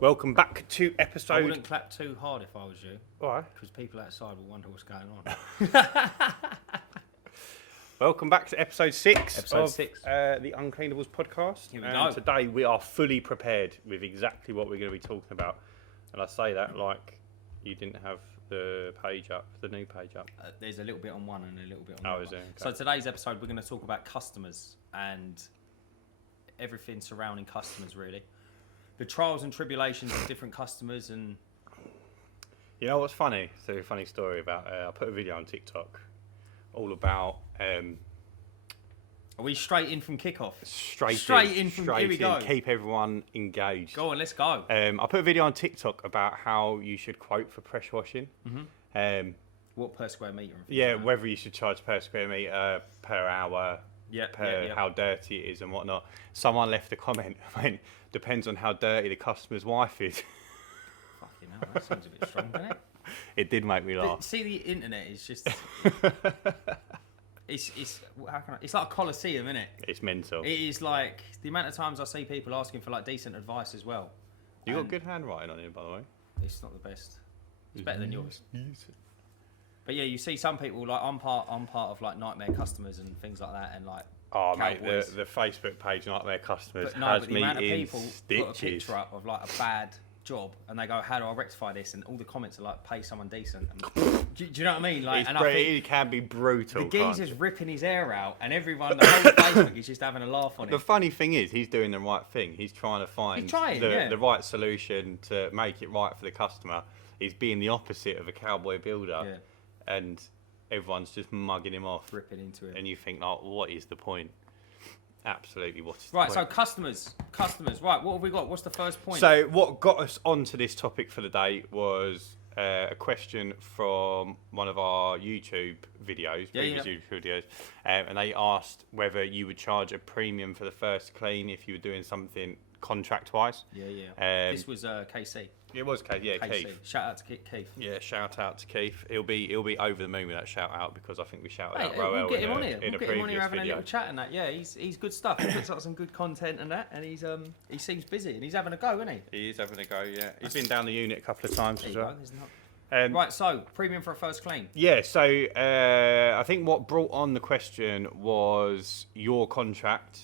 Welcome back to I episode... wouldn't clap too hard if I was you. Why? Because people outside will wonder what's going on. Welcome back to episode 6 Episode of 6. The Uncleanables Podcast. Here we and go. Today we are fully prepared with exactly what we're going to be talking about. And I say that like you didn't have the page up, the new page up. There's a little bit on one and a little bit on the Oh, other. is there? Okay. So today's episode, we're going to talk about customers and everything surrounding customers, really. The trials and tribulations of different customers and... You know what's funny? It's a funny story about... I put a video on TikTok all about... Are we straight in from kickoff? Straight in from... straight Here we go. Keep everyone engaged. Go on, let's go. I put a video on TikTok about how you should quote for pressure washing. Mm-hmm. What per square metre? Yeah, whether you should charge per square metre, per hour, per how dirty it is and whatnot. Someone left a comment, depends on how dirty the customer's wife is. Fucking hell, that seems a bit strong, doesn't it? It did make me laugh. See, the internet is just... It's how can it's like a coliseum, isn't it? It's mental. It is like the amount of times I see people asking for like decent advice as well. You got good handwriting on it, by the way. It's not the best. It's better than yours. But yeah, you see some people like I'm part of like nightmare customers and things like that, and like oh mate, Cowboys. the Facebook page Nightmare Customers but no, has but the me amount of in people stitches. put a picture up of like a bad job, and they go, "How do I rectify this?" And all the comments are like, "Pay someone decent." And, do you know what I mean? Like, It's and I think it can be brutal. the geezer's ripping his hair out, and everyone, the whole Facebook is just having a laugh on it. The funny thing is, he's doing the right thing. He's trying to find the right solution to make it right for the customer. He's being the opposite of a cowboy builder, and everyone's just mugging him off, ripping into it. And you think, like, what is the point? Absolutely, what is the right? point? So customers. Right, what have we got? What's the first point? So what got us onto this topic for the day was a question from one of our YouTube videos, previous YouTube videos, and they asked whether you would charge a premium for the first clean if you were doing something contract-wise. This was KC. It was Keith. Shout out to Keith. Yeah, shout out to Keith. He'll be over the moon with that shout out because I think we shouted out We'll Roel get him on here. in We'll a get him on here previous having video. a little chat and that. Yeah, he's good stuff. He puts up some good content and that, and he seems busy and he's having a go, isn't he? He is having a go. Yeah, he's been down the unit a couple of times as well. Right, so premium for a first clean. Yeah, so I think what brought on the question was your contract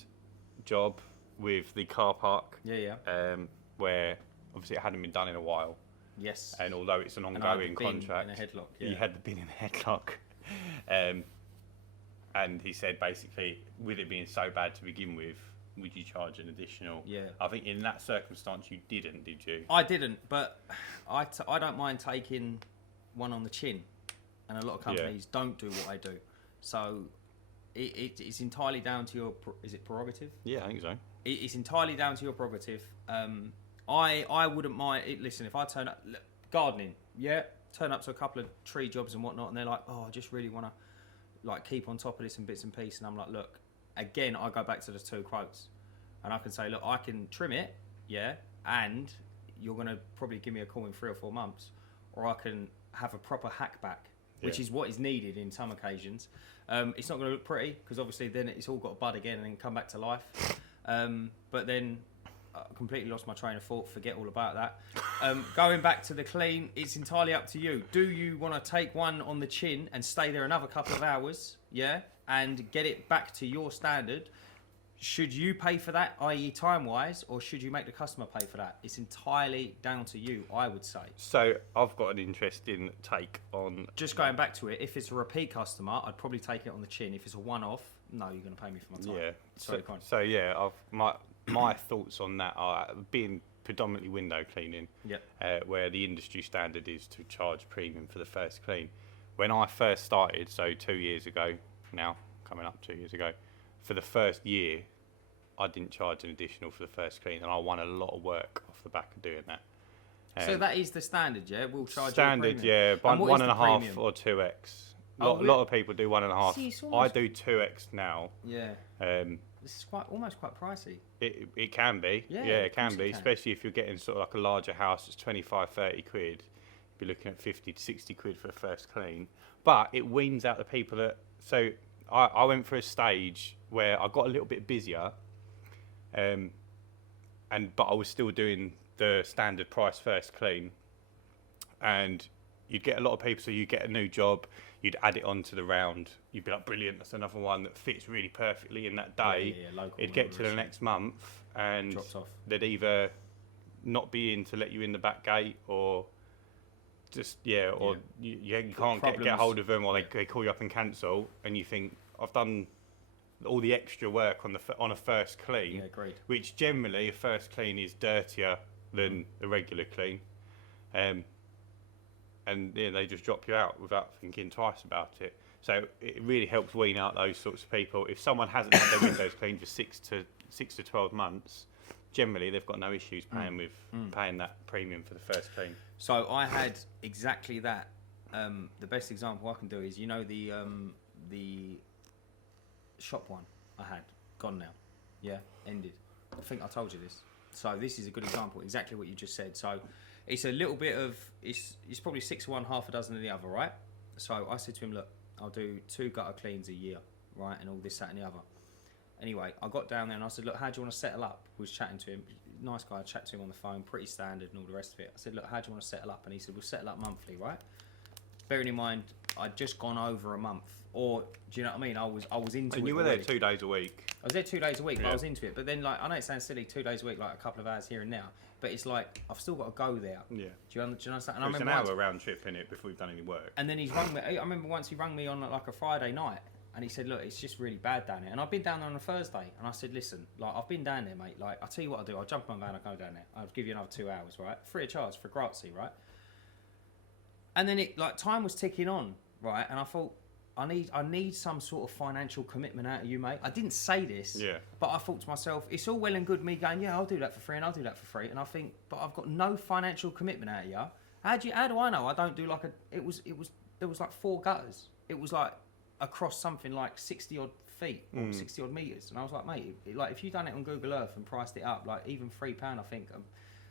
job with the car park. Where obviously it hadn't been done in a while. Yes. And although it's an ongoing contract, in a headlock, you had been in a headlock. And he said basically, with it being so bad to begin with, would you charge an additional? Yeah. I think in that circumstance you didn't, did you? I didn't, but I don't mind taking one on the chin, and a lot of companies don't do what I do. So it's entirely down to your is it prerogative? Yeah, I think so. It's entirely down to your prerogative. I wouldn't mind. Listen, if I turn up gardening, turn up to a couple of tree jobs and whatnot, and they're like, "Oh, I just really want to like keep on top of this and bits and pieces," and I'm like, "Look, again, I go back to the 2 quotes, and I can say, look, I can trim it, and you're gonna probably give me a call in 3 or 4 months, or I can have a proper hack back, which is what is needed in some occasions. It's not gonna look pretty because obviously then it's all got to bud again and then come back to life, but then." I completely lost my train of thought. Forget all about that. Going back to the clean, it's entirely up to you. Do you want to take one on the chin and stay there another couple of hours, and get it back to your standard? Should you pay for that, i.e. time-wise, or should you make the customer pay for that? It's entirely down to you, I would say. So I've got an interesting take on... Just going back to it, if it's a repeat customer, I'd probably take it on the chin. If it's a one-off, no, you're going to pay me for my time. Yeah. My thoughts on that are being predominantly window cleaning, where the industry standard is to charge premium for the first clean. When I first started, so 2 years ago now, coming up 2 years ago, for the first year, I didn't charge an additional for the first clean, and I won a lot of work off the back of doing that. So that is the standard, We'll charge standard, you a premium. One and a half or 2x. A lot of people do 1.5. See, I do 2x now. This is almost quite pricey. It can be. It can be, especially if you're getting sort of like a larger house that's 25-30 quid. You'd be looking at 50 to 60 quid for a first clean. But it weans out the people that... So I went for a stage where I got a little bit busier, but I was still doing the standard price first clean, and you'd get a lot of people. So you get a new job, you'd add it onto the round. You'd be like, brilliant, that's another one that fits really perfectly in that day. It'd get to the next month, and they'd either not be in to let you in the back gate, or just you can't get hold of them, or they call you up and cancel, and you think, I've done all the extra work on a first clean, which generally a first clean is dirtier than a regular clean, and they just drop you out without thinking twice about it. So it really helps wean out those sorts of people. If someone hasn't had their windows cleaned for 6 to 12 months, generally they've got no issues paying that premium for the first clean. So I had exactly that. The best example I can do is, the shop one I had, gone now, ended. I think I told you this. So this is a good example, exactly what you just said. So it's a little bit of, it's probably 6 of one, half a dozen of the other, right? So I said to him, look, I'll do 2 gutter cleans a year, right, and all this, that and the other. Anyway, I got down there and I said, look, how do you want to settle up? I was chatting to him, nice guy, I chatted to him on the phone, pretty standard and all the rest of it. I said, look, how do you want to settle up? And he said, we'll settle up monthly, right? Bearing in mind, I'd just gone over a month. Or, do you know what I mean? I was into it. And you were there 2 days a week. I was there 2 days a week, but I was into it. But then, like, I know it sounds silly, 2 days a week, like a couple of hours here and now. But it's like, I've still got to go there. Yeah. Do you understand? And it's an hour round trip, innit, before we've done any work. And then he's rung me. I remember once he rung me on like a Friday night. And he said, look, it's just really bad down there. And I've been down there on a Thursday. And I said, listen, like, I've been down there, mate. Like, I'll tell you what I'll do. I'll jump on my van, I'll go down there. I'll give you another 2 hours, right? Free of charge for grazie, right? And then time was ticking on, right? And I thought, I need some sort of financial commitment out of you, mate. I didn't say this, but I thought to myself, it's all well and good me going, yeah, I'll do that for free and I'll do that for free. And I think, but I've got no financial commitment out of you. How do I know I don't do like there was like 4 gutters. It was like across something like 60 odd feet or 60 odd meters. And I was like, mate, like if you done it on Google Earth and priced it up, like even £3, I think,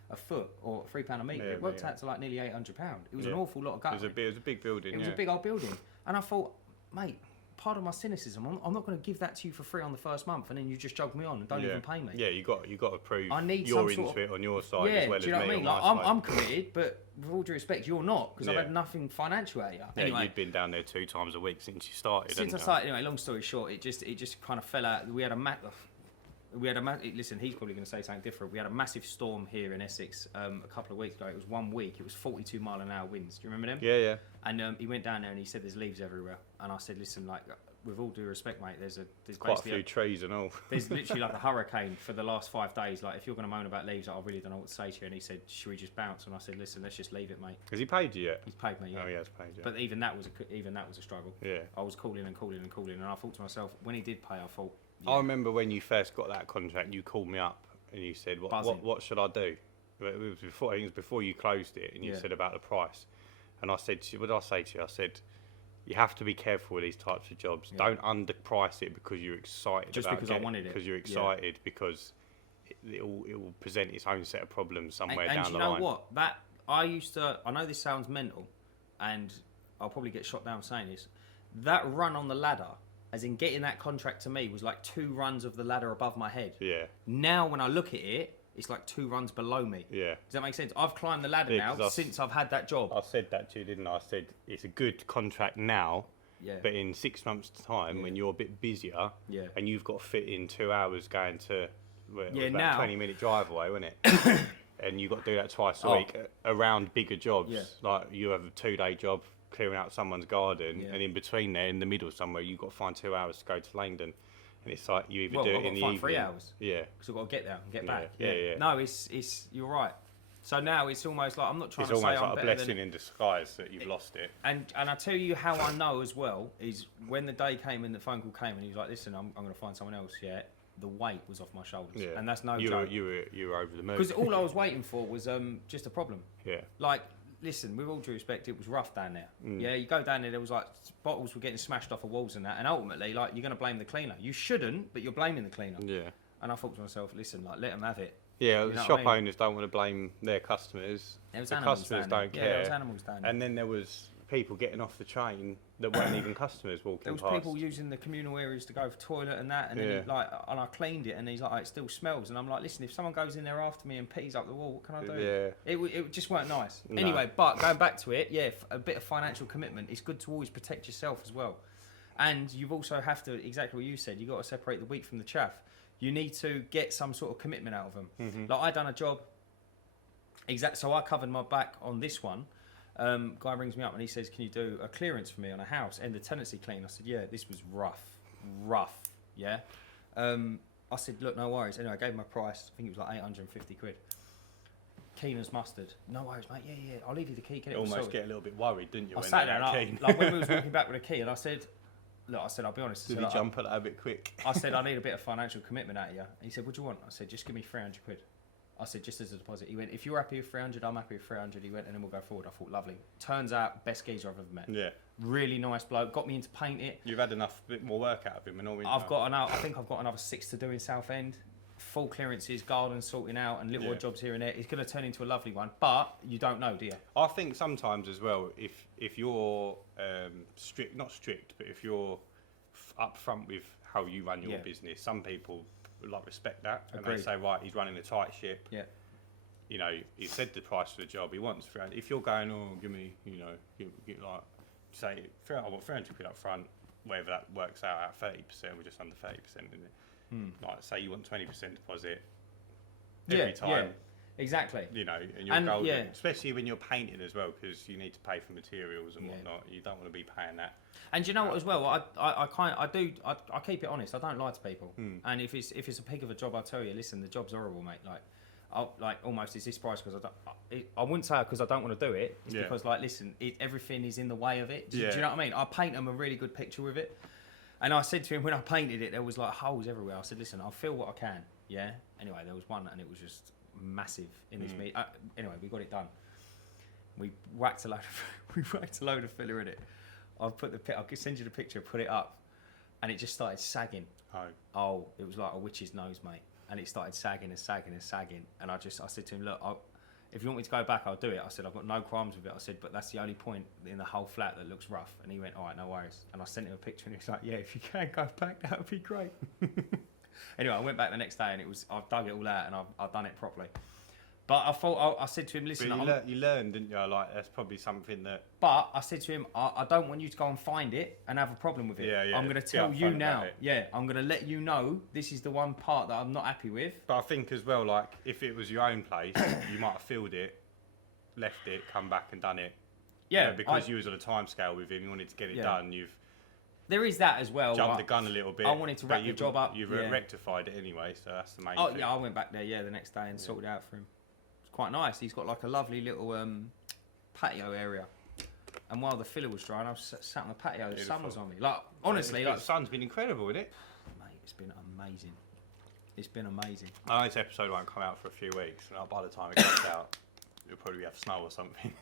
a foot or £3 a metre, it worked out to like nearly £800. It was an awful lot of guttering. It was a big building. It was a big old building. And I thought, mate, part of my cynicism, I'm not going to give that to you for free on the first month, and then you just jog me on and don't even pay me. Yeah, you got to prove you're into it on your side as well as me. Do you know what I mean? Like, I'm committed, but with all due respect, you're not, because I've had nothing financial out of you. Yeah, anyway, you'd been down there 2 times a week since you started. Since I started, anyway. Long story short, it just kind of fell out. Listen, he's probably going to say something different. We had a massive storm here in Essex a couple of weeks ago. It was 1 week. It was 42 mile an hour winds. Do you remember them? Yeah. And he went down there and he said there's leaves everywhere. And I said, listen, like, with all due respect, mate, there's quite a few trees and all. There's literally like a hurricane for the last 5 days. Like, if you're going to moan about leaves, I really don't know what to say to you. And he said, should we just bounce? And I said, listen, let's just leave it, mate. Has he paid you yet? He's paid me, yeah. Oh, he has paid you. But even that was a struggle. Yeah. I was calling, and I thought to myself, when he did pay, I thought. Yeah. I remember when you first got that contract, you called me up and you said, "What should I do?" It was before you closed it, and you said about the price. And I said to you, what did I say to you? I said, you have to be careful with these types of jobs. Yeah. Don't underprice it because you're excited. Just because I wanted it. Because you're excited, because it will present its own set of problems somewhere down the line. And you know what? I know this sounds mental, and I'll probably get shot down saying this. That run on the ladder, as in getting that contract to me, was like 2 runs of the ladder above my head. Yeah. Now when I look at it, it's like 2 runs below me. Yeah. Does that make sense? I've climbed the ladder now since I've had that job. I said that to you, didn't I? I said it's a good contract now, but in 6 months' time, when you're a bit busier, and you've got to fit in 2 hours going to about a 20-minute drive away, wasn't it? And you've got to do that twice a week around bigger jobs. Yeah. Like you have a 2-day job clearing out someone's garden, and in between there, in the middle somewhere, you've got to find 2 hours to go to Langdon. And it's like you either do it in the evening. 3 hours. Yeah. Because I've got to get there and get back. Yeah. No, it's you're right. So now it's almost like I'm not trying to say I'm better than... It's almost like a blessing in disguise that you've lost it. And I tell you how I know as well is when the day came and the phone call came and he was like, listen, I'm going to find someone else. Yeah. The weight was off my shoulders. Yeah. And that's no joke. You were over the moon. Because all I was waiting for was just a problem. Yeah. Like, listen, with all due respect, it was rough down there. Yeah, you go down there was like bottles were getting smashed off of walls and that, and ultimately, like, you're going to blame the cleaner. You shouldn't, but you're blaming the cleaner. Yeah. And I thought to myself, listen, like, let them have it. Yeah, the shop owners don't want to blame their customers. The customers don't care. Yeah, there was animals down there. And then there was people getting off the train that weren't even customers walking there was past. people using the communal areas to go for toilet and that, and then and I cleaned it, and he's like, it still smells, and I'm like, listen, if someone goes in there after me and pees up the wall, what can I do? Yeah. It just weren't nice. No. Anyway, but going back to it, a bit of financial commitment. It's good to always protect yourself as well, and you've also have to, exactly what you said, you've got to separate the wheat from the chaff. You need to get some sort of commitment out of them. Mm-hmm. Like I done a job. So I covered my back on this one. Guy rings me up and he says, can you do a clearance for me on a house, end of tenancy clean? I said, yeah, this was rough, yeah. I said, look, no worries. Anyway, I gave him a price. I think it was like 850 quid. Keen as mustard. No worries, mate. Yeah, I'll leave you the key. Get it almost sorted. get a little bit worried, didn't you? I when sat they're there that and keen? like when we was walking back with a key, and I said, look, I'll be honest. Did he jump at that a bit quick? I said, I need a bit of financial commitment out of you. And he said, what do you want? I said, just give me 300 quid. I said, just as a deposit. He went, if you're happy with 300, I'm happy with 300. He went, and then we'll go forward. I thought, lovely. Turns out, best geezer I've ever met. Yeah. Really nice bloke. Got me into paint it. You've had enough, bit more work out of him, and all. I think I've got another 6 to do in Southend. Full clearances, garden sorting out, and little odd jobs here and there. It's going to turn into a lovely one, but you don't know, do you? I think sometimes as well, if you're not strict, but if you're upfront with how you run your business, some people like respect that. Agreed. And they say, right, he's running a tight ship. Yeah. You know, he said the price for the job he wants. If you're going, give me, give like, say, I want 300 quid up front, whether that works out at 30%, we're just under 30%, isn't it? Like, say you want 20% deposit every time. Yeah, exactly. You know, and you're golden. Especially when you're painting as well, because you need to pay for materials and whatnot. You don't want to be paying that. And you know what as well? I keep it honest. I don't lie to people. And if it's a pig of a job, I'll tell you. Listen, the job's horrible, mate. Like almost it's this price because I wouldn't say because I don't want to do it. It's because listen, everything is in the way of it. Do you know what I mean? I paint them a really good picture with it. And I said to him when I painted it, there was like holes everywhere. I said, listen, I'll fill what I can. Yeah. Anyway, there was one, and it was just massive in this meat. Anyway, we got it done. We whacked a load of filler in it. I can send you the picture. Put it up, and it just started sagging. Oh, it was like a witch's nose, mate. And it started sagging and sagging and sagging. And I said to him, look, if you want me to go back, I'll do it. I said, I've got no qualms with it. I said, but that's the only point in the whole flat that looks rough. And he went, all right, no worries. And I sent him a picture, and he was like, yeah, if you can go back, that would be great. Anyway, I went back the next day, and I've dug it all out, and I've done it properly. But I said to him, listen, you learned, didn't you? Like, that's probably something that. But I said to him, I don't want you to go and find it and have a problem with it. Yeah. I'm going to tell you now. Yeah, I'm going to let you know this is the one part that I'm not happy with. But I think as well, like, if it was your own place, you might have filled it, left it, come back and done it. Yeah, because you was on a time scale with him, you wanted to get it done. There is that as well. Jumped the gun a little bit. I wanted to wrap the job up. You've rectified it anyway, so that's the main thing. Oh yeah, I went back there the next day and sorted it out for him. Quite nice. He's got like a lovely little patio area, and while the filler was drying, I was sat on the patio. The sun was on me. Like honestly, the sun's been incredible, isn't it? Mate, it's been amazing. It's been amazing. I know this episode won't come out for a few weeks, and by the time it comes out, it'll probably have snow or something.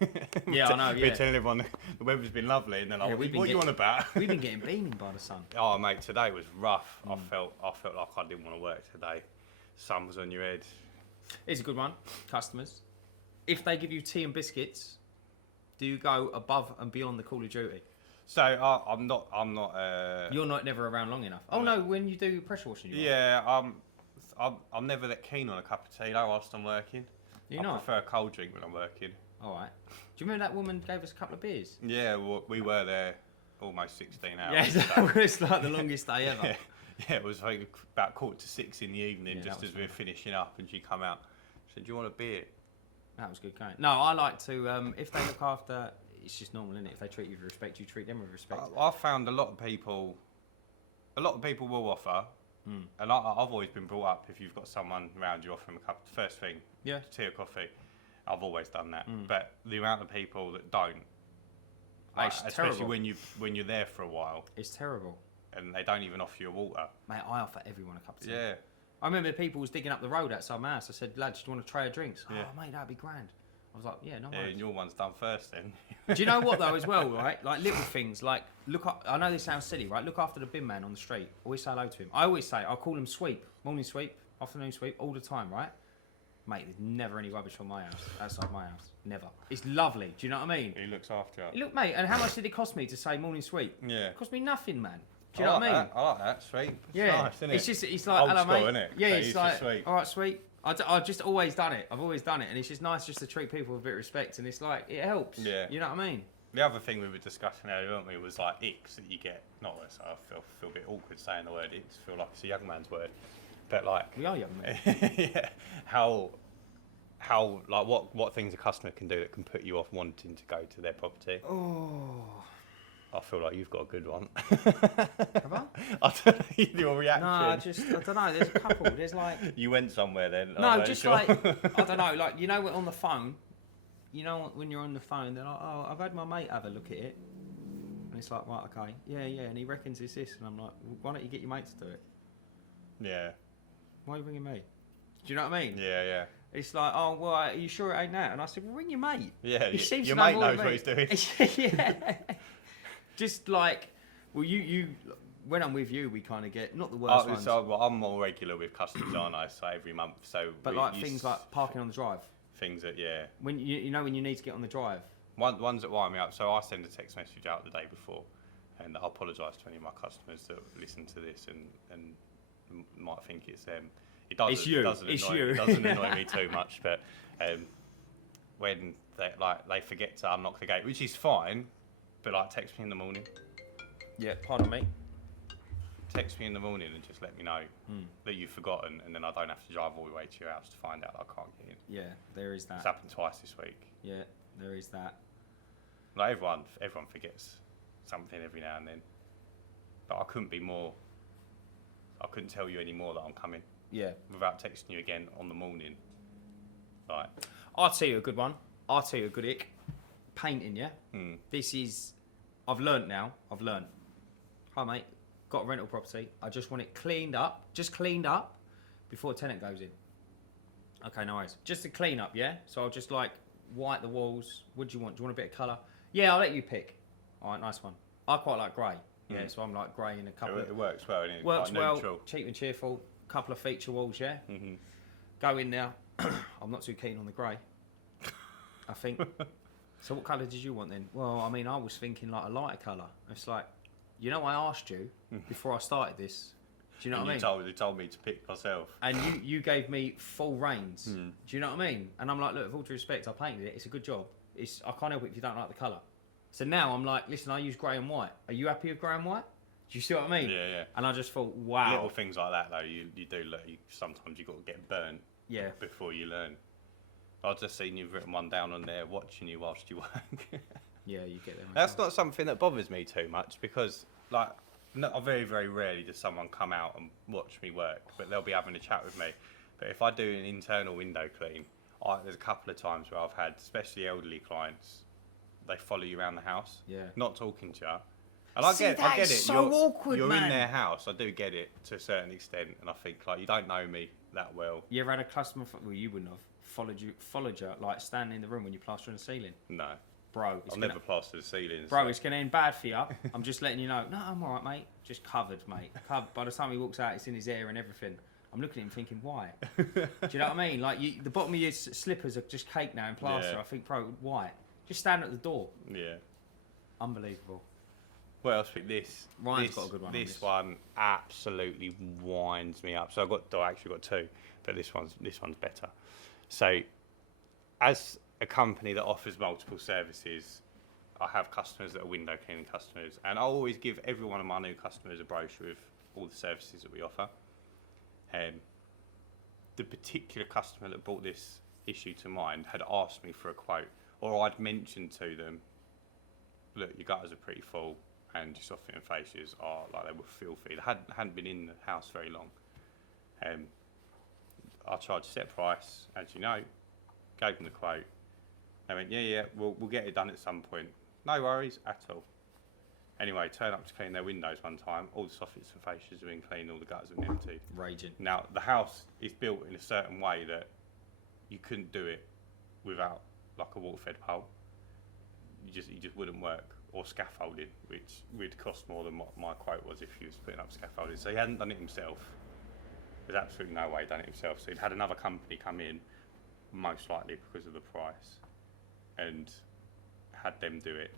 Yeah, I know. Yeah. We're telling everyone the weather's been lovely, and then like, what you on about? We've been getting beaming by the sun. Oh mate, today was rough. I felt like I didn't want to work today. Sun was on your head. It's a good one. Customers, if they give you tea and biscuits, do you go above and beyond the call of duty? So I'm not. You're not never around long enough. Oh no, when you do pressure washing. I'm never that keen on a cup of tea though whilst I'm working. I prefer a cold drink when I'm working. All right. Do you remember that woman gave us a couple of beers? Yeah, well, we were there almost 16 hours. Yeah, so. It's like the longest day ever. Yeah, it was like about 5:45 in the evening, just as we were finishing up, and she come out. She said, "Do you want a beer?" That was good going. No, I like to, if they look after, it's just normal, isn't it? If they treat you with respect, you treat them with respect. I found a lot of people will offer, and I've always been brought up, if you've got someone around you, offer them a cup, first thing, tea or coffee. I've always done that. But the amount of people that don't, especially when you're there for a while. It's terrible. And they don't even offer you a water. Mate, I offer everyone a cup of tea. Yeah. I remember people was digging up the road outside my house. I said, lads, do you want a tray of drinks? Yeah. Oh, mate, that'd be grand. I was like, yeah, no worries. Yeah, and your one's done first then. Do you know what, though, as well, right? Like, little things, like, I know this sounds silly, right? Look after the bin man on the street. Always say hello to him. I always say, I'll call him sweep. Morning sweep, afternoon sweep, all the time, right? Mate, there's never any rubbish from my house, outside my house. Never. It's lovely. Do you know what I mean? He looks after you. Look, mate, and how much did it cost me to say morning sweet? Yeah. It cost me nothing, man. Do you know what I mean? I like that, sweet. It's yeah. nice, isn't it? It's just, it's like, old hello, school, mate. isn't it? Yeah, So it's like, sweet. all right, sweet. I've just always done it. I've always done it, and it's just nice just to treat people with a bit of respect, and it's like, it helps. Yeah. You know what I mean? The other thing we were discussing earlier, weren't we, was like icks that you get. Not that I feel a bit awkward saying the word icks. I feel like it's a young man's word, but like We are young men. yeah, how like what things a customer can do that can put you off wanting to go to their property. Oh. I feel like you've got a good one. Have I? I don't know your reaction. No, I don't know. There's a couple. There's like. You went somewhere then. No, just like I don't know. Like, you know, on the phone. You know, when you're on the phone, they're like, "Oh, I've had my mate have a look at it," and it's like, "Right, okay, yeah," and he reckons it's this, and I'm like, "Why don't you get your mate to do it? Yeah. Why are you ringing me?" Do you know what I mean? Yeah, yeah. It's like, "Oh, well, are you sure it ain't that?" And I said, "Well, ring your mate." Yeah, He seems your to know mate more knows than what me. he's doing. Yeah. Just like, well, you when I'm with you, we kind of get not the worst ones, Well, I'm more regular with customers, aren't I? So every month, but like things like parking on the drive. Things that, yeah. When you know when you need to get on the drive. Ones that wind me up. So I send a text message out the day before, and I apologise to any of my customers that listen to this and might think it's them. It doesn't. It's you. It doesn't it's annoy, you. It doesn't annoy me too much, but when they forget to unlock the gate, which is fine, but like text me in the morning. Yeah, pardon me. Text me in the morning and just let me know that you've forgotten, and then I don't have to drive all the way to your house to find out I can't get in. Yeah, there is that. It's happened twice this week. Yeah, there is that. Like everyone forgets something every now and then. But I couldn't tell you any more that I'm coming. Yeah. Without texting you again on the morning. Like, I'll tell you a good one. I'll tell you a good ick. Painting, yeah? This is... I've learnt now. Hi, mate. Got a rental property. I just want it cleaned up. Just cleaned up before a tenant goes in. Okay, no worries. Just a clean up, yeah? So I'll just like white the walls. What do you want? Do you want a bit of colour? Yeah, I'll let you pick. All right, nice one. I quite like grey. Yeah, so I'm like grey in a couple. It works well, innit? Works like well. neutral. Cheap and cheerful. Couple of feature walls, yeah. Go in now. I'm not too keen on the grey. I think. So what colour did you want then? Well, I mean, I was thinking like a lighter colour. It's like, you know, I asked you before I started this. Do you know what I mean? You told me to pick myself. And you gave me full reins. Do you know what I mean? And I'm like, look, with all due respect, I painted it. It's a good job. I can't help it if you don't like the colour. So now I'm like, listen, I use grey and white. Are you happy with grey and white? Do you see what I mean? Yeah, yeah. And I just thought, wow. Little things like that, though, you do look. Sometimes you got to get burnt. Yeah. Before you learn. I've just seen you've written one down on there, watching you whilst you work. Yeah, you get them. That's not something that bothers me too much because, like, very, very rarely does someone come out and watch me work, but they'll be having a chat with me. But if I do an internal window clean, there's a couple of times where I've had, especially elderly clients, they follow you around the house, not talking to you. And I get it. So awkward, you're man. in their house. I do get it to a certain extent, and I think like you don't know me that well. You ever had a customer? Well, you wouldn't have followed you like standing in the room when you're plastering the ceiling. No, bro. I've never plastered the ceilings. Bro, it's gonna end bad for you. I'm just letting you know. No, I'm all right, mate. Just covered, mate. Covered. By the time he walks out, it's in his hair and everything. I'm looking at him thinking, why? Do you know what I mean? Like the bottom of your slippers are just caked now in plaster. I think, bro, why? Just stand at the door. Yeah. Unbelievable. What else? Ryan's got a good one. This one absolutely winds me up. So I actually got two, but this one's better. So, as a company that offers multiple services, I have customers that are window cleaning customers, and I always give every one of my new customers a brochure with all the services that we offer. The particular customer that brought this issue to mind had asked me for a quote, or I'd mentioned to them, look, your gutters are pretty full, and your soffit and fascias are like they were filthy. They hadn't been in the house very long. I charged set price, as you know, gave them the quote. They went, yeah, we'll get it done at some point. No worries at all. Anyway, turned up to clean their windows one time. All the soffits and fascias have been cleaned, all the gutters have been emptied. Raging. Now, the house is built in a certain way that you couldn't do it without like a water-fed pole. You just wouldn't work. Or scaffolding, which would cost more than what my quote was if he was putting up scaffolding. So he hadn't done it himself. There's absolutely no way he'd done it himself. So he'd had another company come in, most likely because of the price, and had them do it,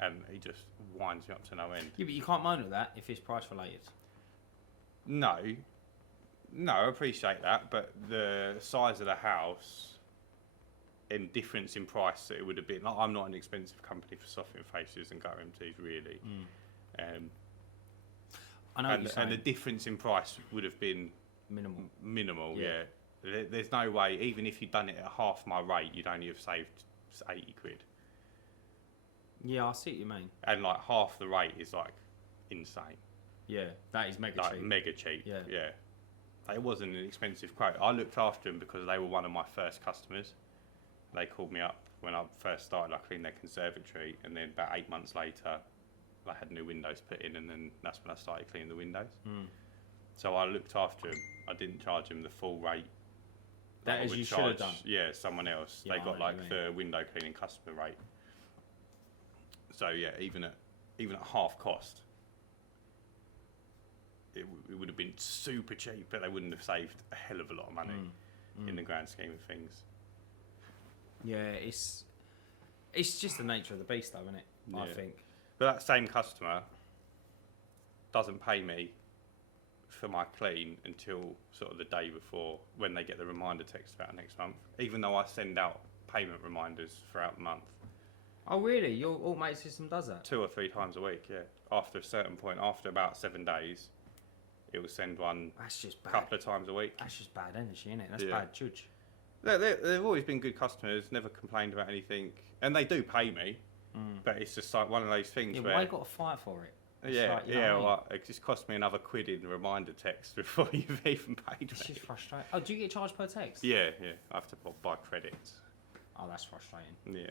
and it just winds you up to no end. Yeah, but you can't moan at that if it's price related. No, I appreciate that, but the size of the house and difference in price that it would have been. Like, I'm not an expensive company for softening faces and gutter MTs, really. I know what you're saying. And the difference in price would have been minimal. Yeah. There's no way, even if you'd done it at half my rate, you'd only have saved 80 quid. Yeah, I see what you mean. And like half the rate is like insane. Yeah, that is mega cheap. Mega cheap. Yeah. It wasn't an expensive quote. I looked after them because they were one of my first customers. They called me up when I first started. I cleaned their conservatory, and then about 8 months later, I had new windows put in, and then that's when I started cleaning the windows. So I looked after them. I didn't charge them the full rate. That as you should have done. Yeah, someone else. Yeah, they got like the window cleaning customer rate. So yeah, even at half cost, it would have been super cheap, but they wouldn't have saved a hell of a lot of money in the grand scheme of things. Yeah, it's just the nature of the beast, though, isn't it? Yeah. I think. But that same customer doesn't pay me for my clean until sort of the day before, when they get the reminder text about next month, even though I send out payment reminders throughout the month. Oh, really? Your automated system does that? 2 or 3 times a week, yeah. After a certain point, after about 7 days, it will send one a couple of times a week. That's just bad energy, isn't it? That's bad judge. They've always been good customers, never complained about anything. And they do pay me, but it's just like one of those things where... why you got to fight for it? It's it just cost me another £1 in reminder text before you've even paid me. It's just frustrating. Oh, do you get charged per text? Yeah. I have to buy credits. Oh, that's frustrating. Yeah.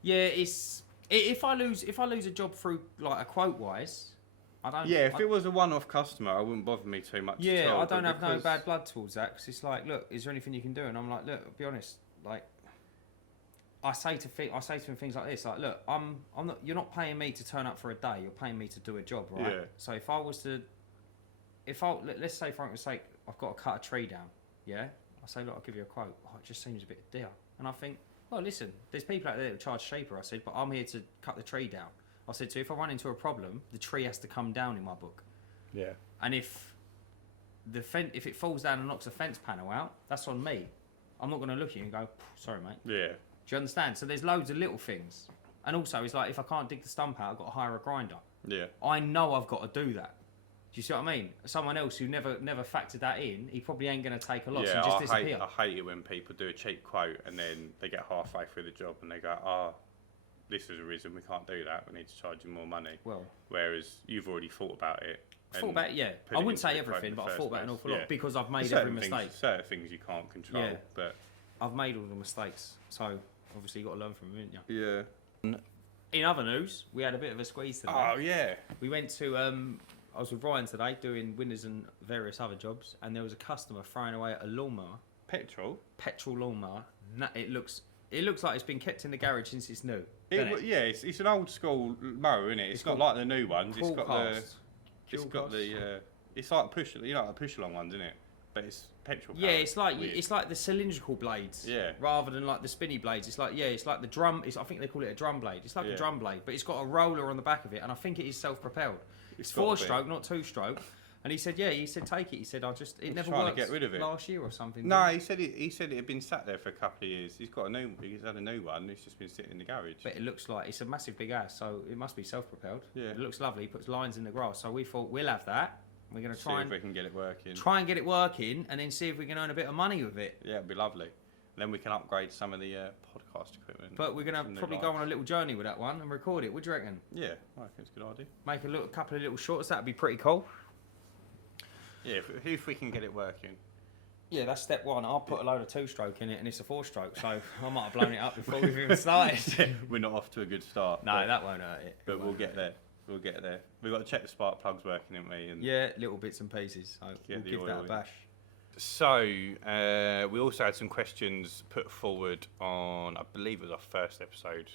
Yeah, it's... If I lose a job through, like, a quote-wise... I don't. Yeah, if it was a one-off customer, it wouldn't bother me too much. Yeah, I don't have no bad blood towards that, because it's like, look, is there anything you can do? And I'm like, look, I'll be honest, like, I say to him things like this, like, look, I'm not. You're not paying me to turn up for a day. You're paying me to do a job, right? Yeah. So let's say for argument's sake, I've got to cut a tree down. Yeah. I say, look, I'll give you a quote. Oh, it just seems a bit dear. And I think, well, listen, there's people out there that charge cheaper. I said, but I'm here to cut the tree down. I said, so if I run into a problem, the tree has to come down in my book. Yeah. And if it falls down and knocks a fence panel out, that's on me. I'm not going to look at you and go, sorry, mate. Yeah. Do you understand? So there's loads of little things. And also, it's like, if I can't dig the stump out, I've got to hire a grinder. Yeah. I know I've got to do that. Do you see what I mean? Someone else who never factored that in, he probably ain't going to take a loss and just disappear. I hate it when people do a cheap quote and then they get halfway through the job and they go, this is a reason we can't do that. We need to charge you more money. Well, whereas you've already thought about it. Yeah. I wouldn't say everything, but I've thought about it an awful lot because I've made every mistake. Certain things you can't control, but I've made all the mistakes. So obviously you got to learn from them, haven't you? Yeah. In other news, we had a bit of a squeeze today. Oh yeah. We went to. I was with Ryan today doing windows and various other jobs, and there was a customer throwing away a lawnmower. Petrol lawnmower. It looks like it's been kept in the garage since it's new. Yeah, it's an old school mower, isn't it? It's not like the new ones. It's like push along ones, isn't it? But it's petrol. Yeah, it's like the cylindrical blades. Yeah. Rather than like the spinny blades, it's like the drum. I think they call it a drum blade. It's like a drum blade, but it's got a roller on the back of it, and I think it is self-propelled. It's 4-stroke, not 2-stroke. And he said, take it. He said, it never worked. To get rid of it last year or something. No, he said it had been sat there for a couple of years. He's had a new one. It's just been sitting in the garage. But it looks like it's a massive big ass, so it must be self-propelled. Yeah. It looks lovely. He puts lines in the grass, so we thought we'll have that. We're going to try if we can get it working. Try and get it working, and then see if we can earn a bit of money with it. Yeah, it'd be lovely. Then we can upgrade some of the podcast equipment. But we're going to probably go on a little journey with that one and record it. What do you reckon? Yeah, I think it's a good idea. Make a couple of little shorts. That'd be pretty cool. Yeah, if we can get it working. Yeah, that's step one. I'll put a load of 2-stroke in it, and it's a 4-stroke, so I might have blown it up before we've even started. We're not off to a good start. No, that won't hurt it. But we'll get there. We've got to check the spark plugs working, haven't we? And yeah, little bits and pieces. So we'll give that a bash. So, we also had some questions put forward on, I believe it was our first episode,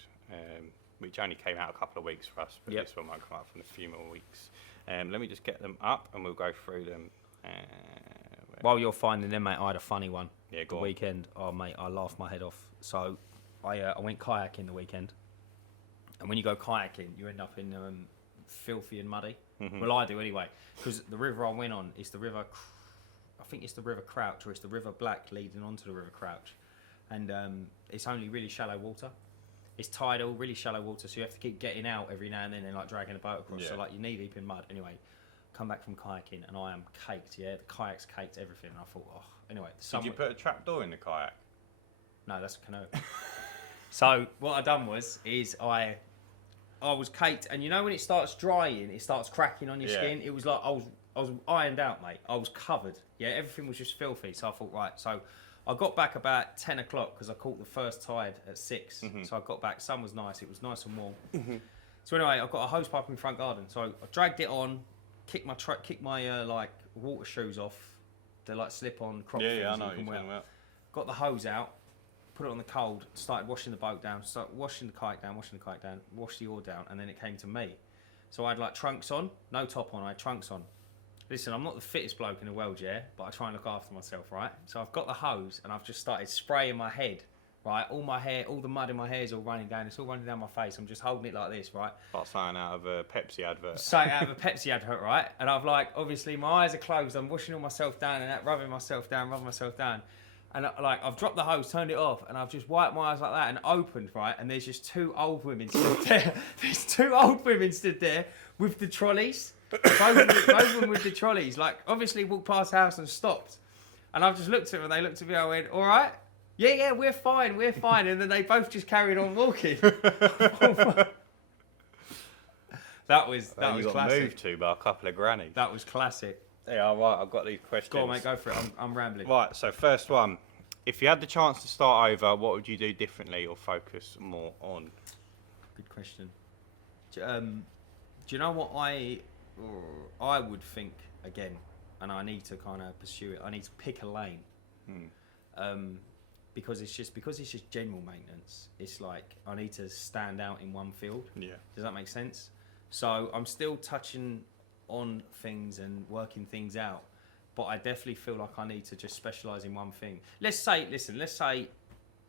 which only came out a couple of weeks for us, but this one might come up in a few more weeks. Let me just get them up and we'll go through them. While you're finding them, mate, I had a funny one. Yeah, the weekend. Oh mate, I laughed my head off. So I went kayaking the weekend, and when you go kayaking, you end up in filthy and muddy. Mm-hmm. Well, I do anyway, because the river I went on is the river. I think it's the River Crouch, or it's the River Black leading onto the River Crouch, and it's only really shallow water. It's tidal, really shallow water, so you have to keep getting out every now and then and like dragging a boat across. Yeah. So like you're knee deep in mud. Anyway, come back from kayaking and I am caked. Yeah, the kayak's caked, everything. And I thought, oh, anyway. Did you put a trap door in the kayak? No, that's a canoe. So what I done was I was caked, and you know when it starts drying, it starts cracking on your skin. It was like I was ironed out, mate. I was covered. Yeah, everything was just filthy. So I thought, right, so. I got back about 10 o'clock because I caught the first tide at 6. Mm-hmm. So I got back, sun was nice, it was nice and warm. Mm-hmm. So anyway, I've got a hose pipe in the front garden. So I dragged it on, kicked my like water shoes off. They're like slip-on crop things. Yeah, I know what you're talking about. Got the hose out, put it on the cold, started washing the boat down, started washing the kayak down, washed the oar down, and then it came to me. So I had like trunks on, no top on, I had trunks on. Listen, I'm not the fittest bloke in the world, yeah, but I try and look after myself, right? So I've got the hose and I've just started spraying my head, right? All my hair, all the mud in my hair is all running down. It's all running down my face. I'm just holding it like this, right? Like something out of a Pepsi advert. Something out of a Pepsi advert, right? And I've like, obviously my eyes are closed. I'm washing all myself down and that, rubbing myself down. And like, I've dropped the hose, turned it off, and I've just wiped my eyes like that and opened, right? And there's just two old women stood there. There's two old women stood there with the trolleys. Both of them with the trolleys, like obviously walked past the house and stopped. And I've just looked at them and they looked at me, I went, all right? Yeah, we're fine. And then they both just carried on walking. That was you got classic. Moved to by a couple of grannies. That was classic. Yeah, all right, I've got these questions. Go on, mate, go for it. I'm rambling. Right, so first one. If you had the chance to start over, what would you do differently or focus more on? Good question. Do you know what I would think again, and I need to kind of pursue it. I need to pick a lane, because it's just general maintenance. It's like I need to stand out in one field. Yeah. Does that make sense? So I'm still touching on things and working things out, but I definitely feel like I need to just specialise in one thing. Let's say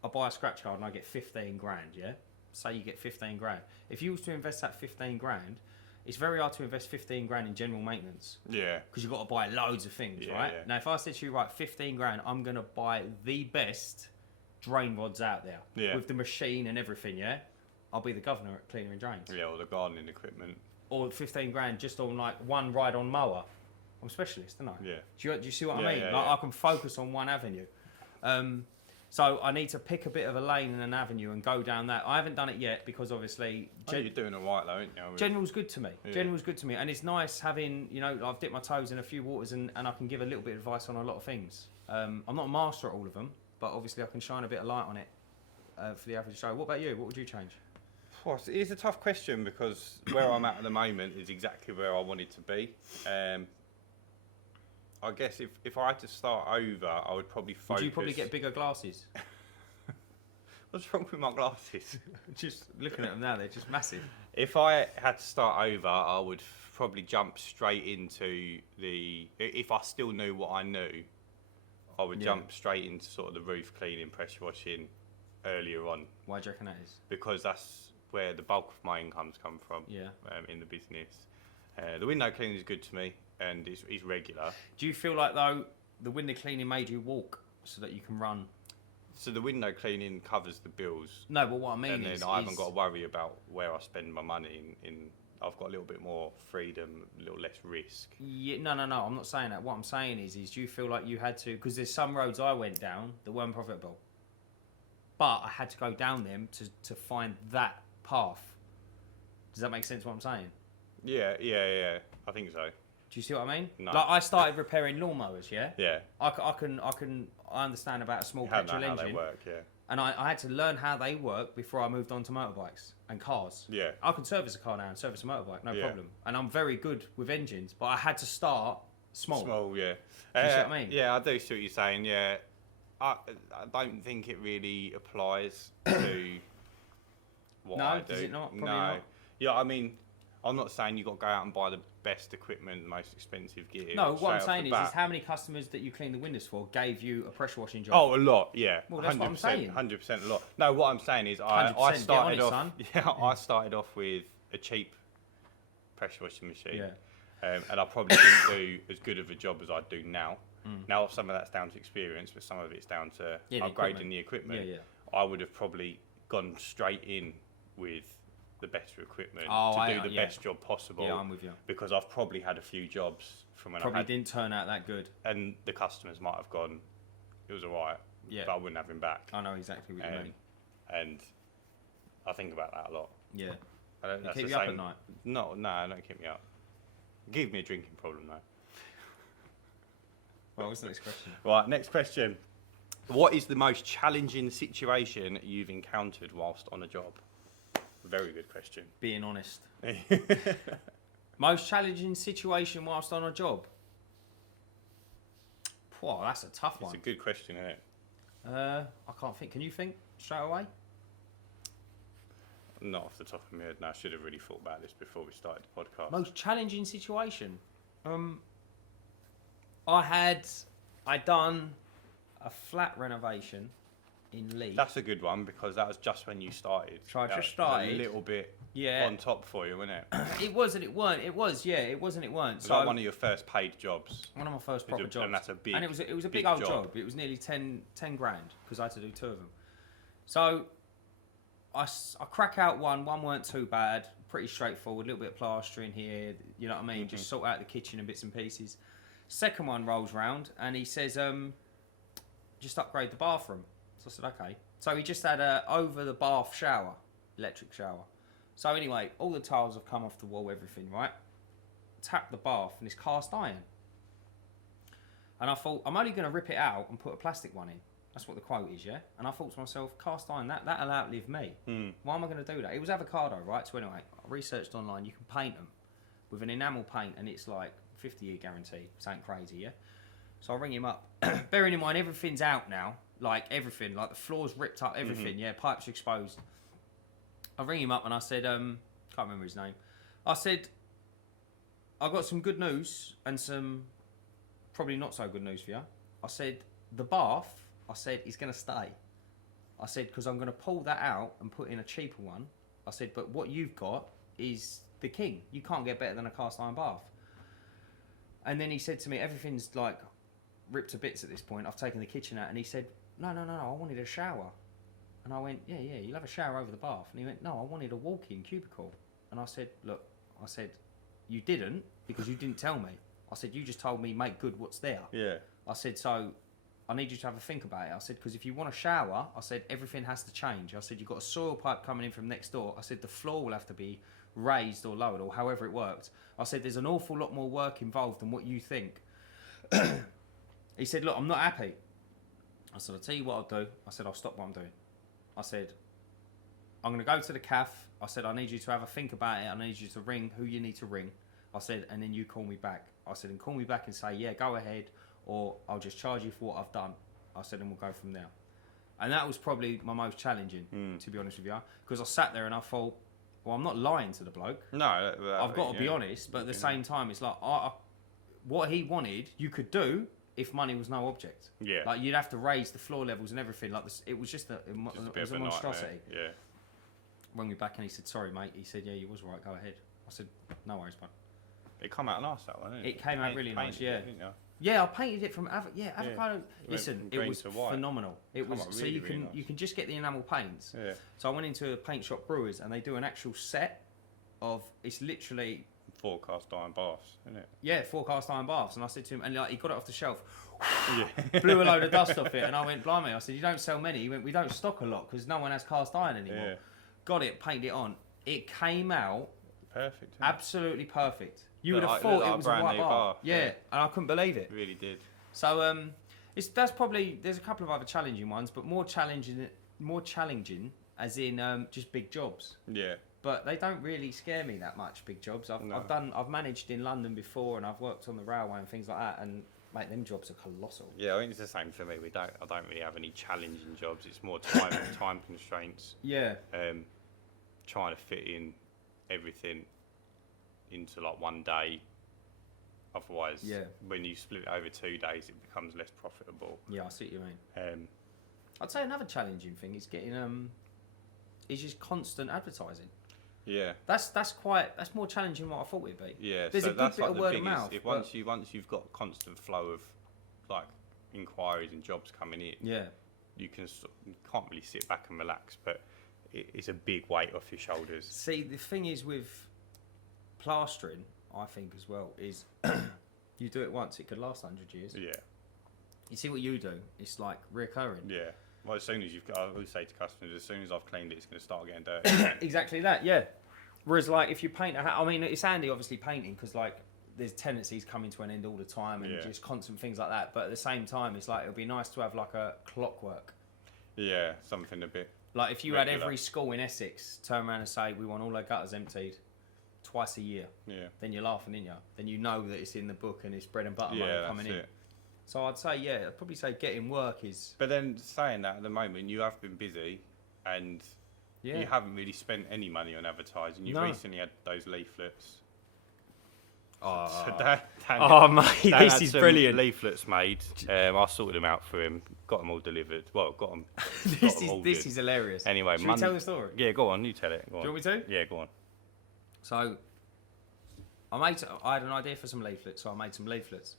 I buy a scratch card and I get 15 grand. Yeah. Say you get 15 grand. If you was to invest that 15 grand. It's very hard to invest 15 grand in general maintenance. Yeah. Because you've got to buy loads of things, right? Yeah. Now, if I said to you, right, 15 grand, I'm going to buy the best drain rods out there. Yeah. With the machine and everything, yeah? I'll be the governor at cleaner and drains. Yeah, or the gardening equipment. Or 15 grand just on like one ride on mower. I'm a specialist, aren't I? Yeah. Do you see what I mean? I can focus on one avenue. So I need to pick a bit of a lane and an avenue and go down that. I haven't done it yet because obviously... you're doing it right though, aren't you? General's good to me. Yeah. General's good to me. And it's nice having, I've dipped my toes in a few waters and I can give a little bit of advice on a lot of things. I'm not a master at all of them, but obviously I can shine a bit of light on it for the average Joe. What about you? What would you change? Well, it's a tough question because where I'm at the moment is exactly where I wanted to be. I guess if I had to start over, I would probably focus... Would you probably get bigger glasses? What's wrong with my glasses? Just looking at them now, they're just massive. If I had to start over, I would probably jump straight into if I still knew what I knew, I would jump straight into sort of the roof cleaning, pressure washing earlier on. Why do you reckon that is? Because that's where the bulk of my incomes come from in the business. The window cleaning is good to me. And it's regular. Do you feel like, though, the window cleaning made you walk so that you can run? So the window cleaning covers the bills. No, but what I mean is... And then I haven't got to worry about where I spend my money. I've got a little bit more freedom, a little less risk. Yeah, no, I'm not saying that. What I'm saying is do you feel like you had to... Because there's some roads I went down that weren't profitable. But I had to go down them to find that path. Does that make sense what I'm saying? Yeah. I think so. Do you see what I mean? No. Like I started repairing lawnmowers, yeah? Yeah. I understand about a small petrol engine. How they work, yeah. And I had to learn how they work before I moved on to motorbikes and cars. Yeah. I can service a car now and service a motorbike, no problem. And I'm very good with engines, but I had to start small. Small, yeah. Do you see what I mean? Yeah, I do see what you're saying, yeah. I don't think it really applies to what I do. Does it not? Probably no. not. Yeah, I mean, I'm not saying you've got to go out and buy the best equipment, the most expensive gear. No, what I'm saying is how many customers that you clean the windows for gave you a pressure washing job? Oh, a lot, yeah. Well, that's 100%, what I'm saying. 100% a lot. No, what I'm saying is I started off. Yeah, I started off with a cheap pressure washing machine. Yeah. And I probably didn't do as good of a job as I do now. Now, some of that's down to experience, but some of it's down to upgrading the equipment. Yeah. I would have probably gone straight in with the better equipment to do the best job possible. Yeah, I'm with you. Because I've probably had a few jobs from when I didn't turn out that good. And the customers might have gone, it was alright, but I wouldn't have him back. I know exactly what you mean. And I think about that a lot. Yeah. That's keep you up at night? No, don't keep me up. Give me a drinking problem though. Well, what's the next question? Right, next question. What is the most challenging situation you've encountered whilst on a job? Very good question. Being honest. Most challenging situation whilst on a job? Wow, that's a tough one. It's a good question, isn't it? I can't think. Can you think straight away? Not off the top of my head. No, I should have really thought about this before we started the podcast. Most challenging situation? I done a flat renovation in Leeds. That's a good one because that was just when you started. So I just started. A little bit on top for you, wasn't it? It was and it weren't. It was, yeah. It was and it weren't. So like one of your first paid jobs. One of my first proper jobs. And that's a big. And it was a big old job. It was nearly 10 grand because I had to do 2 of them. So I crack out one. One weren't too bad. Pretty straightforward. A little bit of plastering here. You know what I mean? Just sort out the kitchen and bits and pieces. Second one rolls round and he says, just upgrade the bathroom. So I said, okay. So he just had a over the bath shower, electric shower. So anyway, all the tiles have come off the wall, everything, right? Tap the bath and it's cast iron. And I thought, I'm only going to rip it out and put a plastic one in. That's what the quote is, yeah? And I thought to myself, cast iron, that'll outlive me. Why am I going to do that? It was avocado, right? So anyway, I researched online, you can paint them with an enamel paint and it's like 50-year guarantee. Something crazy, yeah? So I ring him up. Bearing in mind, everything's out now. Like everything, like the floor's ripped up, everything, yeah? Pipes are exposed. I ring him up and I said, can't remember his name. I said, I've got some good news and some probably not so good news for you. I said, the bath, I said, is going to stay. I said, because I'm going to pull that out and put in a cheaper one. I said, but what you've got is the king. You can't get better than a cast iron bath. And then he said to me, everything's like ripped to bits at this point. I've taken the kitchen out. And he said, no, I wanted a shower. And I went, yeah, you'll have a shower over the bath. And he went, no, I wanted a walk-in cubicle. And I said, look, you didn't because you didn't tell me. I said, you just told me make good what's there. Yeah. I said, so I need you to have a think about it. I said, because if you want a shower, I said, everything has to change. I said, you've got a soil pipe coming in from next door. I said, the floor will have to be raised or lowered or however it worked. I said, there's an awful lot more work involved than what you think. He said, look, I'm not happy. I said, I'll tell you what I'll do. I said, I'll stop what I'm doing. I said, I'm going to go to the cafe. I said, I need you to have a think about it. I need you to ring who you need to ring. I said, and then you call me back. I said, and call me back and say, yeah, go ahead, or I'll just charge you for what I've done. I said, and we'll go from there. And that was probably my most challenging, to be honest with you, because I sat there and I thought, well, I'm not lying to the bloke. No, I've got to be honest, but at the same time, it's like, what he wanted, you could do if money was no object. Yeah. Like, you'd have to raise the floor levels and everything. Like this, it was just a monstrosity. Yeah. Rang me back and he said, sorry, mate. He said, yeah, you was right, go ahead. I said, no worries, bud. It came out nice, that one, didn't it? It came out really nice, yeah. Didn't you? Yeah, I painted it from avocado. Listen, it was phenomenal. It was really, so you really nice. You can just get the enamel paints. Yeah. So I went into a paint shop, Brewers, and they do an actual set of, it's literally 4 cast iron baths, isn't it? Yeah, 4 cast iron baths, and I said to him, and like he got it off the shelf, yeah. blew a load of dust off it, and I went, blimey, I said, you don't sell many. He went, we don't stock a lot because no one has cast iron anymore. Yeah. Got it, painted it on. It came out perfect. Absolutely perfect. You would have thought it was a white bar. Yeah, and I couldn't believe it. It really did. So there's a couple of other challenging ones, but more challenging as in just big jobs. Yeah. But they don't really scare me that much, big jobs. I've managed in London before, and I've worked on the railway and things like that, and mate, them jobs are colossal. Yeah, I think it's the same for me. I don't really have any challenging jobs. It's more time constraints. Yeah. Trying to fit in everything into like one day Otherwise, when you split it over 2 days, it becomes less profitable. Yeah, I see what you mean. I'd say another challenging thing is getting is just constant advertising. Yeah, that's more challenging than what I thought it'd be. Yeah, there's so a good that's bit like of the word of biggest. mouth. If once you've got constant flow of like inquiries and jobs coming in, you can't really sit back and relax. But it's a big weight off your shoulders. See, the thing is with plastering, I think as well is you do it once, it could last 100 years. Yeah. You see what you do, it's like recurring. Yeah. Well, as soon as I always say to customers, as soon as I've cleaned it, it's going to start getting dirty. Exactly that, yeah. Whereas, like, if you paint a house, I mean, it's handy, obviously, painting, because, like, there's tendencies coming to an end all the time and just constant things like that. But at the same time, it's like, it would be nice to have, like, a clockwork. Yeah, something a bit like, if you regular. had every school in Essex turn around and say, we want all our gutters emptied twice a year, then you're laughing, ain't you? Then you know that it's in the book and it's bread and butter money coming in. So I'd say, I'd probably say getting work is... But then saying that, at the moment, you have been busy and you haven't really spent any money on advertising. You've recently had those leaflets. Oh, Dan mate, this is brilliant. Leaflets made. I sorted them out for him. Got them all delivered. Well, got them. This is hilarious. Anyway, should we tell the story? Yeah, go on. You tell it. Go on. Do you want me to? Yeah, go on. So I had an idea for some leaflets, so I made some leaflets.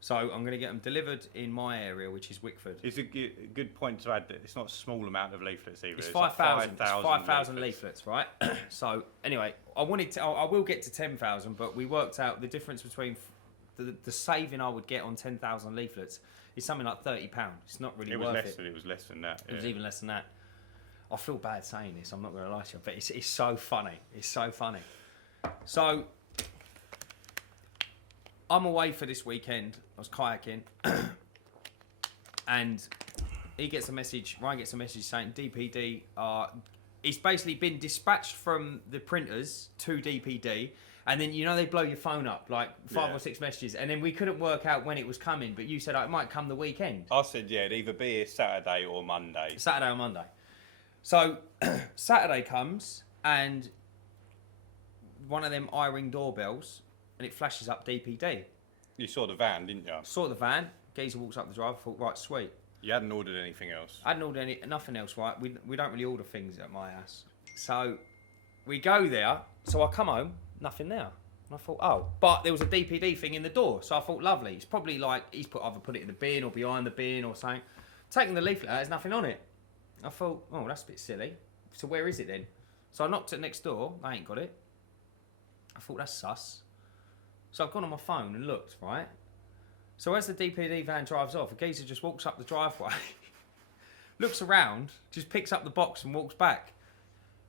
So I'm going to get them delivered in my area, which is Wickford. It's a good point to add that it's not a small amount of leaflets either. It's 5,000. It's 5,000 leaflets, right? So anyway, I will get to 10,000, but we worked out the difference between the saving I would get on 10,000 leaflets is something like £30. It's not really worth it. It was less than that. It was even less than that. I feel bad saying this. I'm not going to lie to you, but it's so funny. It's so funny. So I'm away for this weekend. I was kayaking, and Ryan gets a message saying DPD it's basically been dispatched from the printers to DPD, and then they blow your phone up like 5 or 6 messages, and then we couldn't work out when it was coming, but you said it might come the weekend. I said it'd either be a Saturday or Monday. Saturday or Monday. So Saturday comes, and one of them I-ring doorbells, and it flashes up DPD. You saw the van, didn't you? Saw the van. Geezer walks up the drive. I thought, right, sweet. You hadn't ordered anything else? I hadn't ordered nothing else, right? We don't really order things at my house. So we go there. So I come home, nothing there. And I thought, but there was a DPD thing in the door. So I thought, lovely. It's probably like he's either put it in the bin or behind the bin or something. Taking the leaflet out, there's nothing on it. I thought, that's a bit silly. So where is it then? So I knocked at next door. I ain't got it. I thought, that's sus. So I've gone on my phone and looked, right? So as the DPD van drives off, a geezer just walks up the driveway, looks around, just picks up the box and walks back.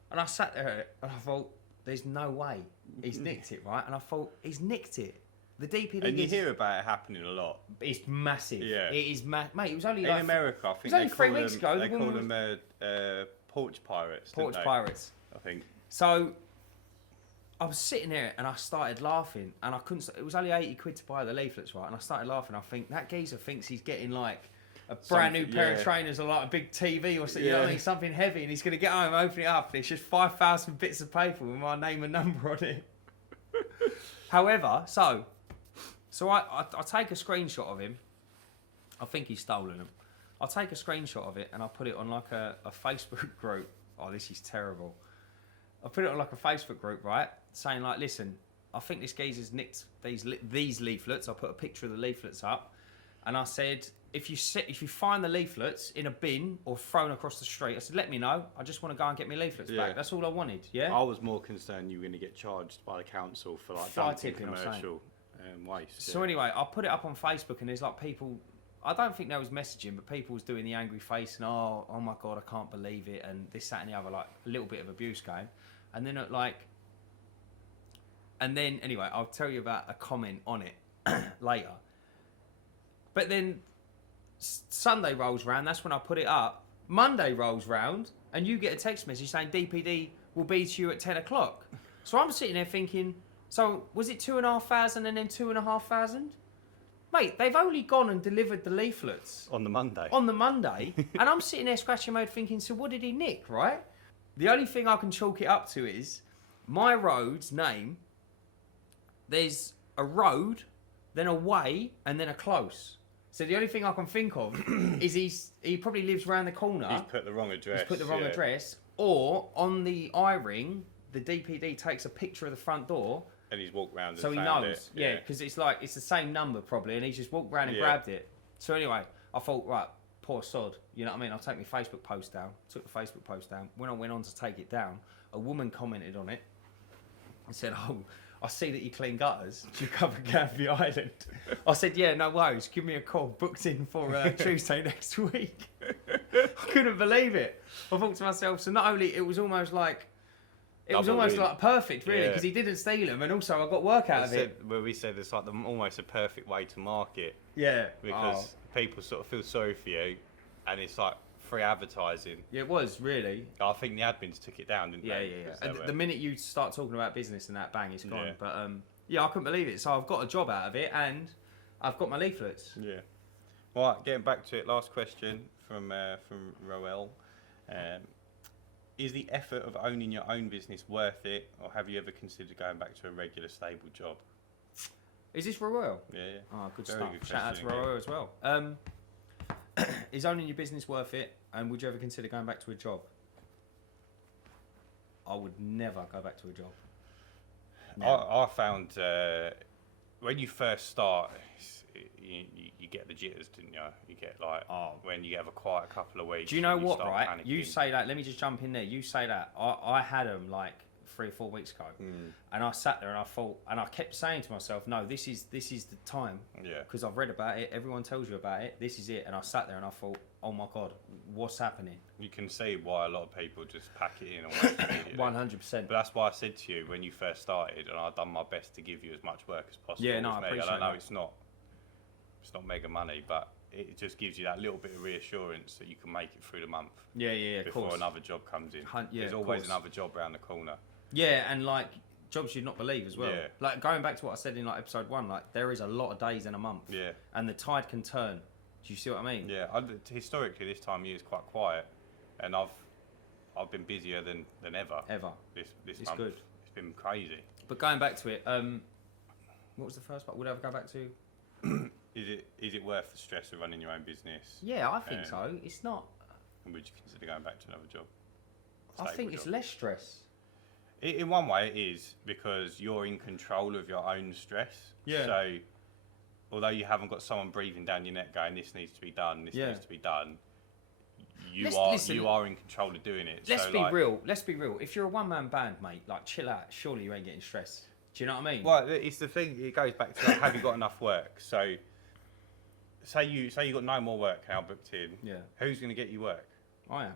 And I sat there and I thought, there's no way he's nicked it, right? And I thought, he's nicked it. The DPD... And you hear about it happening a lot. It's massive. Yeah. It is mate, it was only in America, I think it was only 3 weeks ago. They call them porch pirates, Porch pirates. I think. So I was sitting there and I started laughing, and I couldn't. It was only £80 to buy the leaflets, right? And I started laughing. I think that geezer thinks he's getting like a brand new pair of trainers or like a big TV or something. You know what I mean? Something heavy, and he's going to get home, open it up, and it's just 5,000 bits of paper with my name and number on it. However, so I take a screenshot of him. I think he's stolen them. I'll take a screenshot of it and I'll put it on like a Facebook group. Oh, this is terrible. I put it on like a Facebook group, right? Saying like, listen, I think this geezer's nicked these leaflets. I put a picture of the leaflets up, and I said, if you find the leaflets in a bin or thrown across the street, I said, let me know. I just want to go and get my leaflets back. That's all I wanted. Yeah. I was more concerned you were going to get charged by the council for like dumping commercial waste. So anyway, I put it up on Facebook, and there's like people. I don't think there was messaging, but people was doing the angry face and oh my god, I can't believe it, and this, that, and the other, like a little bit of abuse going. And then anyway, I'll tell you about a comment on it later. But then Sunday rolls round, that's when I put it up. Monday rolls round, and you get a text message saying DPD will be to you at 10 o'clock. So I'm sitting there thinking, so was it 2,500 and then 2,500? Mate, they've only gone and delivered the leaflets. On the Monday. And I'm sitting there scratching my head thinking, so what did he nick, right? The only thing I can chalk it up to is my road's name. There's a road then away, and then a close. So the only thing I can think of is he probably lives round the corner. He's put the wrong address. Address, or on the I-ring, the DPD takes a picture of the front door. And he's walked round and so he found knows, it. because it's the same number probably, and he's just walked round and grabbed it. So anyway, I thought, right, poor sod, you know what I mean? I'll take my Facebook post down. Took the Facebook post down. When I went on to take it down, a woman commented on it and said, "Oh, I see that you clean gutters. Do you cover Gambia Island?" I said, "Yeah, no worries. Give me a call. Booked in for Tuesday next week." I couldn't believe it. I thought to myself, so not only it was almost like perfect, really, because he didn't steal them, and also I got work out of it. Where we said it's like almost a perfect way to market. Yeah. Because people sort of feel sorry for you, and it's like free advertising. Yeah, it was, really. I think the admins took it down, didn't they? Yeah. The minute you start talking about business and that, bang, it's gone. But I couldn't believe it. So I've got a job out of it, and I've got my leaflets. Yeah. Right, getting back to it. Last question from Roel. Is the effort of owning your own business worth it, or have you ever considered going back to a regular, stable job? Is this Roel? Yeah. Oh, good Very stuff. good Shout out to question, Roel as well. Is owning your business worth it, and would you ever consider going back to a job? I would never go back to a job. I found when you first start, you get the jitters, didn't you? You get like when you have a quiet couple of weeks. Do you know what, right? Panicking. You say that. Let me just jump in there. You say that. I had them like 3 or 4 weeks ago, and I sat there and I thought, and I kept saying to myself, no, this is the time. Yeah. Because I've read about it. Everyone tells you about it. This is it. And I sat there and I thought, oh my God, what's happening? You can see why a lot of people just pack it in almost immediately. 100%. But that's why I said to you when you first started, and I've done my best to give you as much work as possible. Yeah, no, I appreciate I know that. it's not mega money, but it just gives you that little bit of reassurance that you can make it through the month. Yeah, before another job comes in. Yeah, there's always another job around the corner. Yeah, and like jobs you'd not believe as well. Yeah. Like going back to what I said in like episode 1, like there is a lot of days in a month. Yeah. And the tide can turn. Do you see what I mean? Yeah. Historically, this time of year is quite quiet, and I've been busier than ever. This month. Good. It's been crazy. But going back to it, what was the first part? Would I ever go back to? Is it worth the stress of running your own business? Yeah, I think so. It's not. And would you consider going back to another job? I think it's less stress. In one way, it is because you're in control of your own stress. Yeah. So, although you haven't got someone breathing down your neck going, "This needs to be done. This needs to be done," you are in control of doing it. Let's be real. Let's be real. If you're a one-man band, mate, like chill out. Surely you ain't getting stressed. Do you know what I mean? Well, it's the thing. It goes back to like, have you got enough work? So, say you got no more work now booked in. Yeah. Who's going to get you work? I am.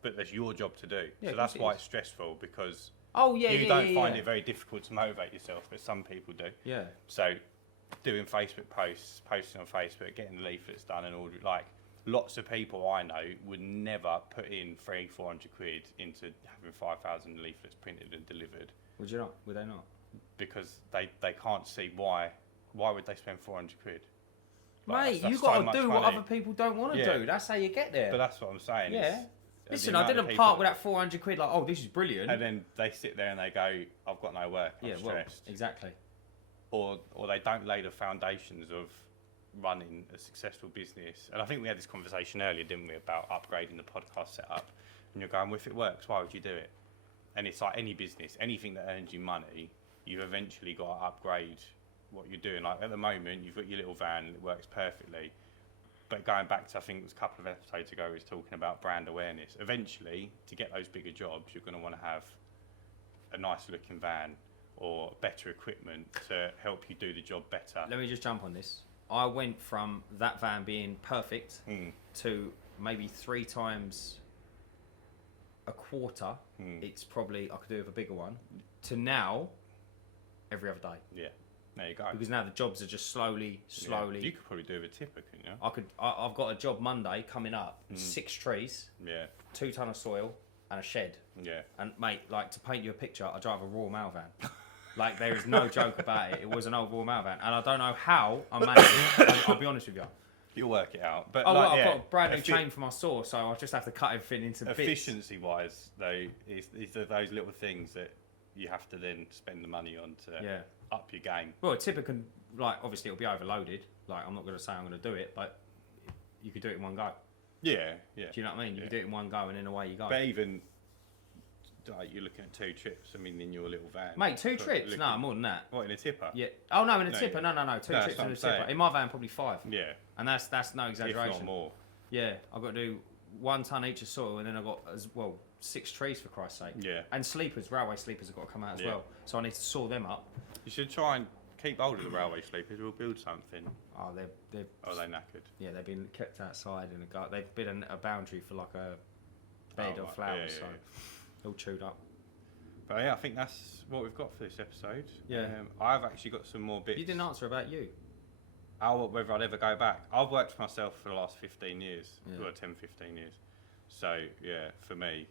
But that's your job to do. Yeah, so that's why it's stressful, because you don't find it very difficult to motivate yourself, but some people do. Yeah. So doing Facebook posts, posting on Facebook, getting the leaflets done and all, like lots of people I know would never put in 300-400 quid into having 5,000 leaflets printed and delivered. Would you not? Would they not? Because they can't see why would they spend 400 quid? Like, mate, you got to do what other people don't want to do. That's how you get there. But that's what I'm saying. Yeah. Listen, I didn't part with that 400 quid like, oh, this is brilliant. And then they sit there and they go, I've got no work, I'm stressed. Exactly. Or they don't lay the foundations of running a successful business. And I think we had this conversation earlier, didn't we, about upgrading the podcast setup. And you're going, well, if it works, why would you do it? And it's like any business, anything that earns you money, you've eventually got to upgrade what you're doing. Like at the moment, you've got your little van and it works perfectly. But going back to, I think it was a couple of episodes ago, we was talking about brand awareness. Eventually, to get those bigger jobs, you're going to want to have a nice looking van or better equipment to help you do the job better. Let me just jump on this. I went from that van being perfect to maybe 3 times a quarter. It's probably, I could do with a bigger one, to now every other day. Yeah. There you go. Because now the jobs are just slowly. Yeah. You could probably do with a tipper, couldn't you? I've got a job Monday coming up. 6 trees. Yeah. 2 ton of soil and a shed. Yeah. And mate, like to paint you a picture, I drive a Royal Mail van. Like there is no joke about it. It was an old Royal Mail van, and I don't know how I managed it. I'll be honest with you. You'll work it out. But I've got a brand new chain for my saw, so I just have to cut everything into bits. Efficiency-wise, though, it's those little things that you have to then spend the money on to up your game. Well, a tipper can like obviously it'll be overloaded. Like I'm not going to say I'm going to do it, but you could do it in one go. Yeah. Do you know what I mean? You could do it in one go and then away you go. But even like you're looking at 2 trips. I mean, in your little van. Mate, 2 trips? No, more than that. What, in a tipper? Yeah. Oh no, in a tipper. No. 2 trips in a tipper. In my van, probably 5. Yeah. And that's no exaggeration. If not more. Yeah, I've got to do 1 ton each of soil, and then I've got 6 trees for Christ's sake. Yeah. And sleepers, railway sleepers have got to come out as well. So I need to saw them up. You should try and keep hold of the railway sleepers. We'll build something. Oh, they're. Oh, they knackered. Yeah, they've been kept outside in a garden. They've been a boundary for like a bed of flowers, so all chewed up. But yeah, I think that's what we've got for this episode. Yeah. I've actually got some more bits. You didn't answer about you. Whether I'd ever go back. I've worked for myself for the last 15 years. Yeah. Well, 10, 15 years. So, yeah, for me,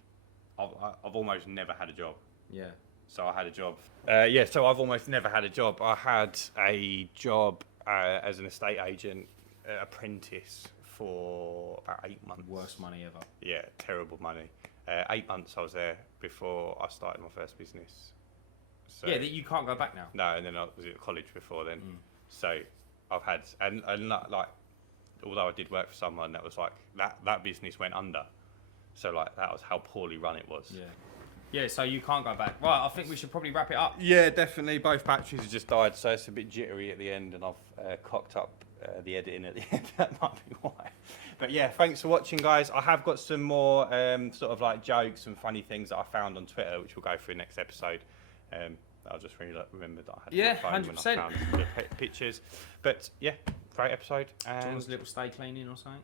I've almost never had a job. Yeah. So I had a job. So I've almost never had a job. I had a job as an estate agent, apprentice for about 8 months. Worst money ever. Yeah, terrible money. 8 months I was there before I started my first business. So, yeah, you can't go back now. No, and then I was at college before then. So I've had, and like, although I did work for someone that was like, that business went under. So like, that was how poorly run it was. Yeah. Yeah, so you can't go back. Right, I think we should probably wrap it up. Yeah, definitely. Both batteries have just died, so it's a bit jittery at the end, and I've cocked up the editing at the end. That might be why. But yeah, thanks for watching, guys. I have got some more sort of like jokes and funny things that I found on Twitter, which we'll go through next episode. I'll just really remember that I had my phone 100%. when I found the pictures. But yeah, great episode. John's little stay cleaning or something?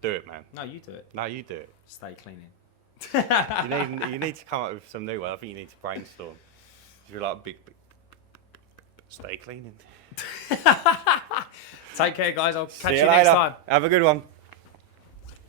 Do it, man. No, you do it. No, you do it. Stay cleaning. You need to come up with some new one. I think you need to brainstorm. You're like big stay cleaning. Take care, guys. I'll catch you later. next time. Have a good one.